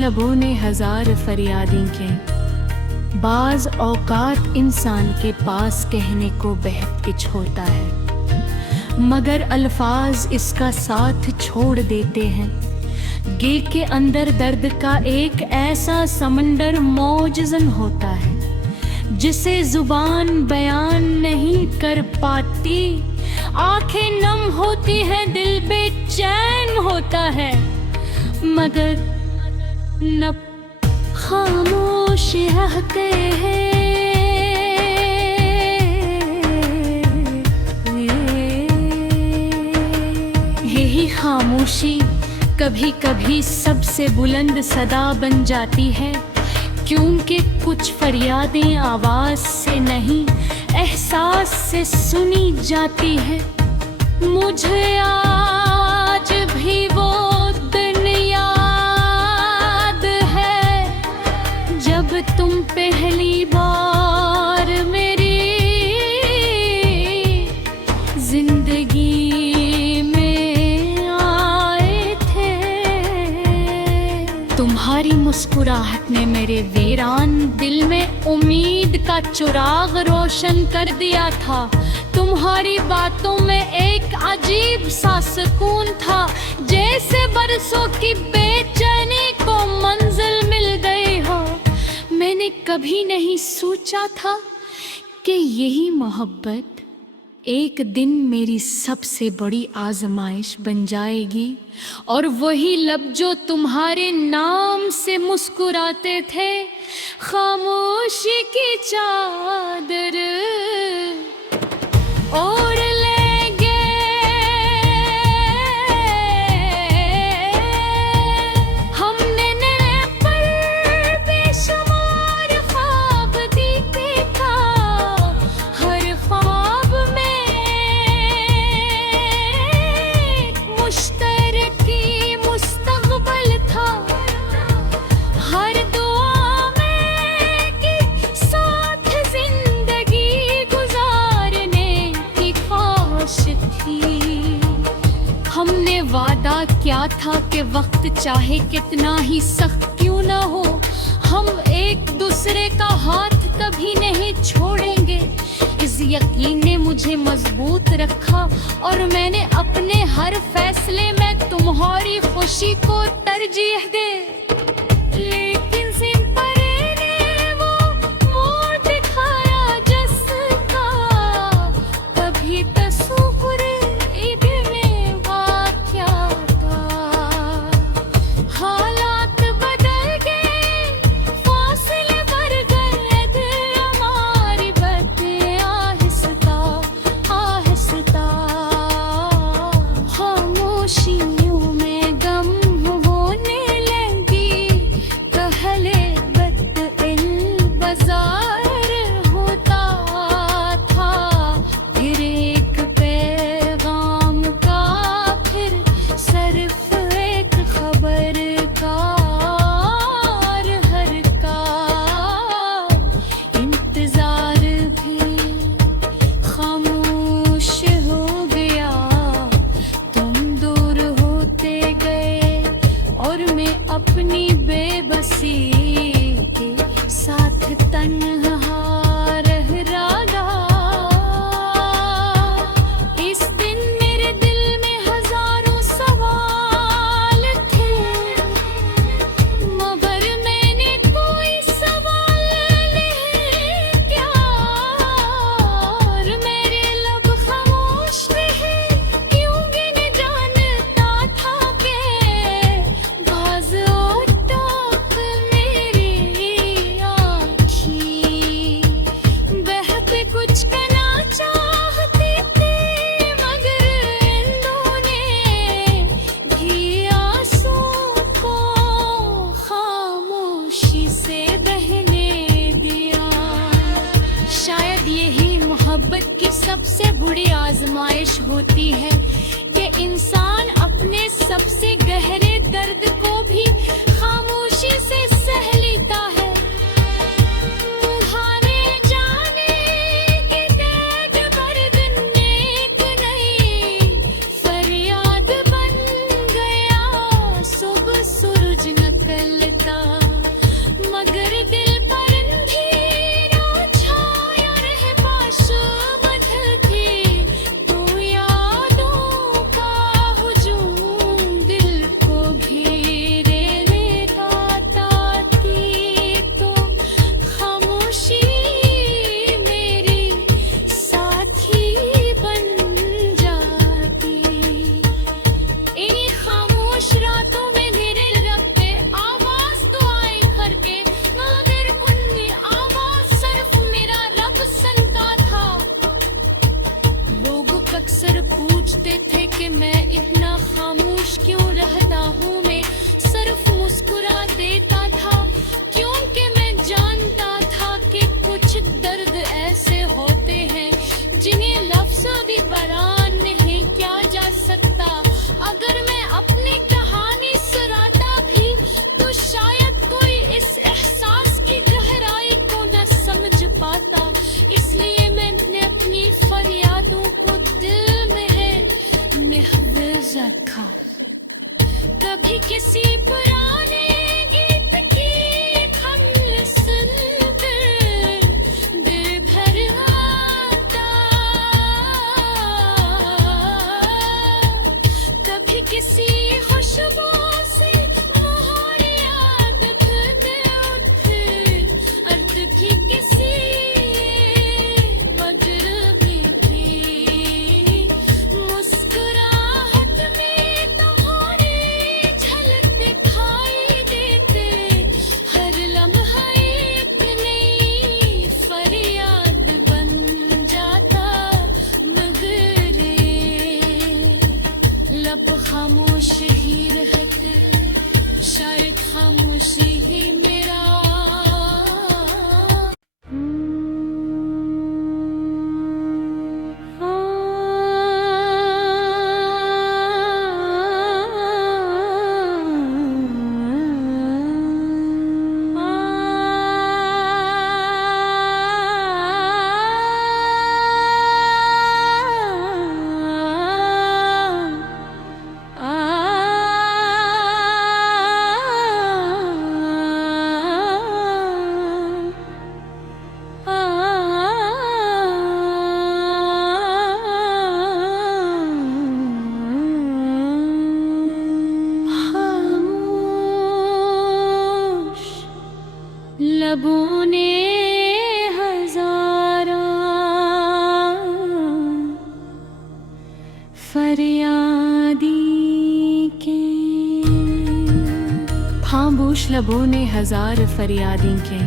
लबों ने हजार फरियादें की, बाज औकात इंसान के पास कहने को बहुत कुछ होता है, मगर अल्फाज इसका साथ छोड़ देते हैं। गे के अंदर दर्द का एक ऐसा समंदर मौजज़न होता है जिसे जुबान बयान नहीं कर पाती। आंखें नम होती हैं, दिल बेचैन होता है, मगर न खामोश रहते हैं। यही खामोशी कभी कभी सबसे बुलंद सदा बन जाती है, क्योंकि कुछ फरियादें आवाज से नहीं एहसास से सुनी जाती है। मुझे आज भी वो दिन याद है जब तुम पहली बार मेरी जिंदगी में आए थे। तुम्हारी मुस्कुराहट ने मेरे वीरान दिल में उम्मीद का चिराग रोशन कर दिया था। तुम्हारी बातों में एक अजीब सा सुकून था, जैसे बरसों की बेचैनी को मंजिल मिल गई हो। मैंने कभी नहीं सोचा था कि यही मोहब्बत एक दिन मेरी सबसे बड़ी आजमाइश बन जाएगी, और वही लब जो तुम्हारे नाम से मुस्कुराते थे खामोशी की चादर ओढ़ लेंगे। हमने नए पर बेशुमार ख्वाब देखा, हर ख्वाब में मुश्तरकी मुस्तक़बिल था, हर दुआ में कि साथ जिंदगी गुजारने की ख्वाहिश थी। हमने वादा किया था कि वक्त चाहे कितना ही सख्त क्यों ना हो, हम एक दूसरे का हाथ कभी नहीं छोड़ेंगे। इस यकीन ने मुझे मजबूत रखा, और मैंने अपने हर फैसले में तुम्हारी खुशी को तरजीह दे। लेकिन सिंपरे ने वो मोड़ दिखाया जिसका कभी तस्वुर इतने वाक़या था। हालात बदल गए, फासले बढ़ गए, दिल हमारी बातें आहिस्ता आहिस्ता। खामोशियों में गम होने लगी, कहले बद इल बाजार होता था। फिर एक पैगाम का, फिर सिर्फ एक खबर का, और हर का इंतजार भी खामोश हो गया। तुम दूर होते गए और मैं अपनी बेबसी के साथ तन्हा रह रहा। इस दिन मेरे दिल में हजारों सवाल थे, मगर मैंने कोई सवाल नहीं किया, और मेरे लब खामोश रहे, क्योंकि मैं जानता था कि बाज़ तक मेरी आँखी बहक कुछ कहना चाहती थी, मगर इंदु ने भी आंसू को खामोशी से बहने दिया। शायद यही मोहब्बत की सबसे बुरी आजमाइश होती है कि इंसान अपने सबसे गहरे दर्द को भी खामोशी से सह लेता है। तुम्हारे जाने के कैद दर्द नेक नहीं, फरियाद बन गया, सुबह सूरज निकलता पाता, इसलिए मैंने अपनी फरियादों को दिल में है महफूज रखा। कभी किसी पुराने गीत की खम्ल सुनकर दिल भर आता, कभी किसी खुशबू से मोहर याद धुते उठे, अर्थ की किसी मजरबी की मुस्कुराहट में तुम्हारी झलक दिखाई देते, हर लम्हा एक नई फरियाद बन जाता, मगर लब खामोश ही रहते, शायद खामोशी ही मेरा लबों ने हजारों फरियादी के, खामोश लबों ने हजार फरियादी के।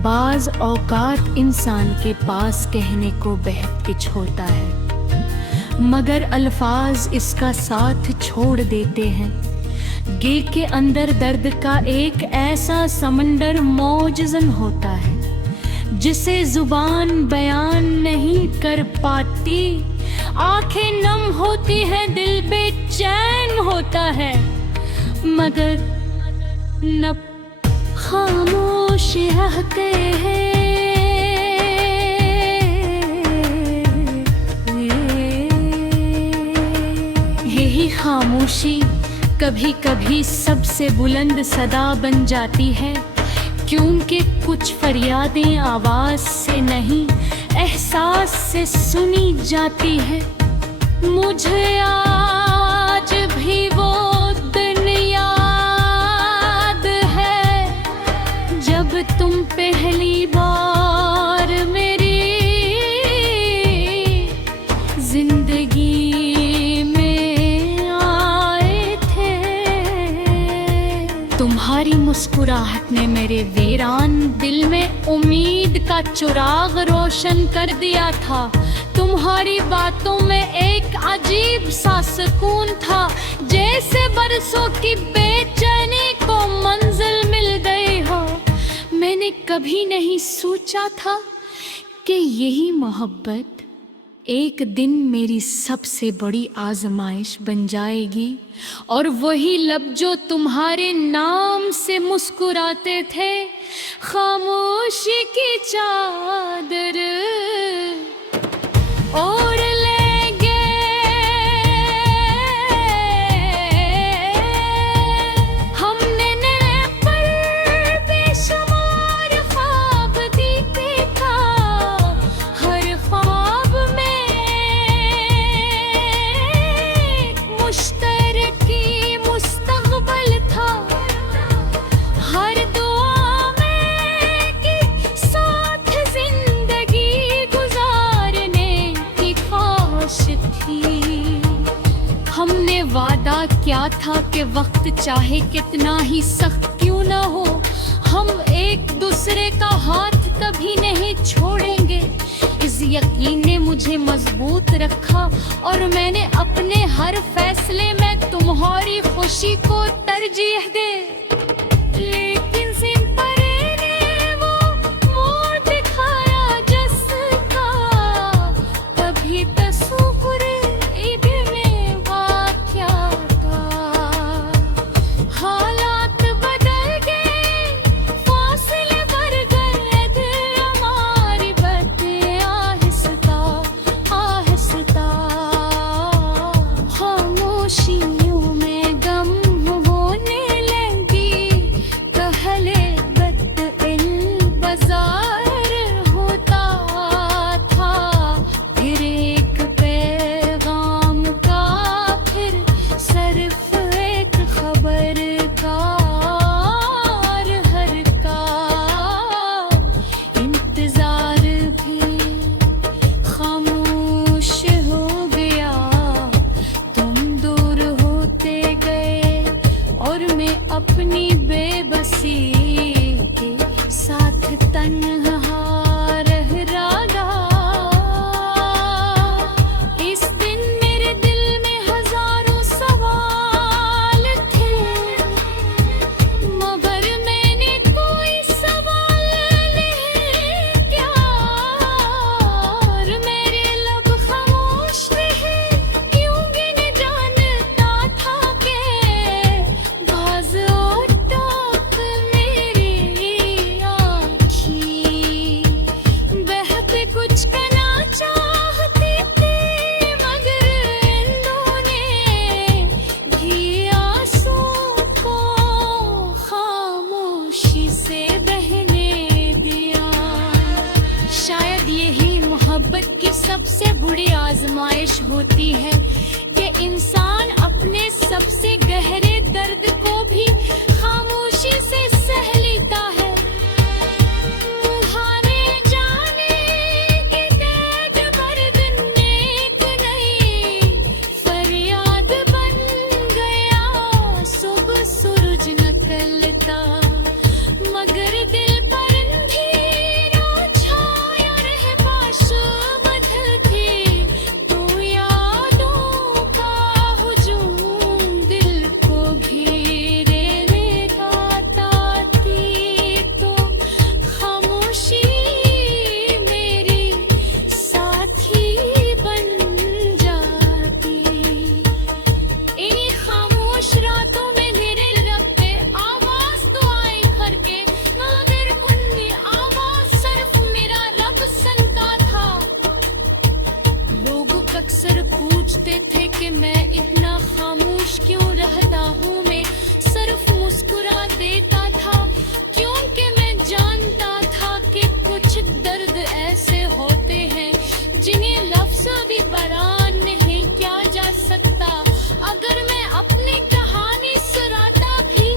बाज औकात इंसान के पास कहने को बहुत कुछ होता है, मगर अल्फाज इसका साथ छोड़ देते हैं। गे के अंदर दर्द का एक ऐसा समंदर मौजज़न होता है, जिसे जुबान बयान नहीं कर पाती। आंखें नम होती हैं, दिल बेचैन होता है, मगर न खामोश रहते हैं। यही खामोशी कभी कभी सबसे बुलंद सदा बन जाती है, क्योंकि कुछ फरियादें आवाज से नहीं एहसास से सुनी जाती है। मुझे आज भी वो दिन याद है, जब तुम पहली बार मेरी जिंदगी तुम्हारी मुस्कुराहट ने मेरे वीरान दिल में उम्मीद का चिराग रोशन कर दिया था। तुम्हारी बातों में एक अजीब सा सुकून था, जैसे बरसों की बेचैनी को मंजिल मिल गई हो। मैंने कभी नहीं सोचा था कि यही मोहब्बत एक दिन मेरी सबसे बड़ी आजमाइश बन जाएगी, और वही लब जो तुम्हारे नाम से मुस्कुराते थे, खामोशी की चादर ओढ़ लेंगे। हमने नए पर बेशुमार ख्वाब देखा, हर ख्वाब में मुश्तरकी मुस्तक़बिल था, हर दुआ में कि साथ जिंदगी गुजारने की ख्वाहिश थी। हमने वादा किया था कि वक्त चाहे कितना ही सख्त क्यों ना हो, हम एक दूसरे का हाथ कभी नहीं छोड़ेंगे। इस यकीन ने मुझे मजबूत रखा, और मैंने अपने हर फैसले में तुम्हारी खुशी को तरजीह दे। लेकिन सिंपरे ने वो मोड़ दिखाया जिसका कभी तस्वुर में वाक़या था। हालात बदल गए, फासले बढ़ गए, दिल सबसे बुरी आजमाइश होती है कि इंसान अपने सबसे गहरे दर्द को भी खामोशी से सह लेता है। तुम्हारे जाने की कैद मर्द नेक नहीं, फरियाद बन गया सुबह सूरज निकलता, मगर दिल पर अंधेरा छाया रहे बाशुभ थी। तो यादों का हुजूम दिल को घेरे लगाता थी, तो खामोशी मेरी साथी बन जाती। इन्हीं खामोश रातों में मेरे लब पे आवाज तो आई घर के, मगर उनकी आवाज सिर्फ मेरा रब सुनता था। लोग अक्सर पूछते थे कि मैं इतना खामोश क्यों रहता हूँ, मैं सिर्फ मुस्कुरा देता था, क्योंकि मैं जानता था कि कुछ दर्द ऐसे होते हैं जिन्हें लफ्ज़ भी बयान नहीं किया जा सकता। अगर मैं अपनी कहानी सुनाता भी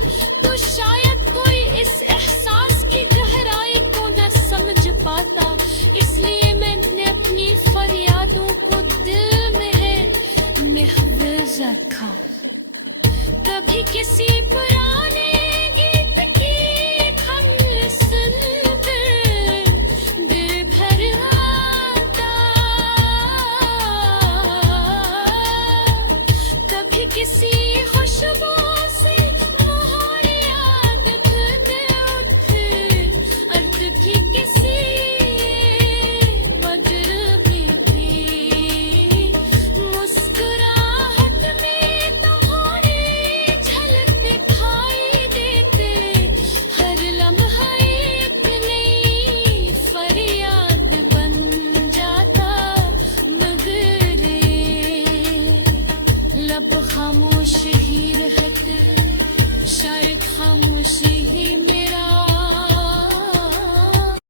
तो शायद कोई इस एहसास की गहराई को न समझ पाता, इसलिए मैंने अपनी फरियादों को दिल में है महफूज रखा। कभी किसी पुराने गीत की धुन सुनकर दिल भर आता, कभी किसी खुशबू से मोहर याद खुद उठे, अर्थ की किसी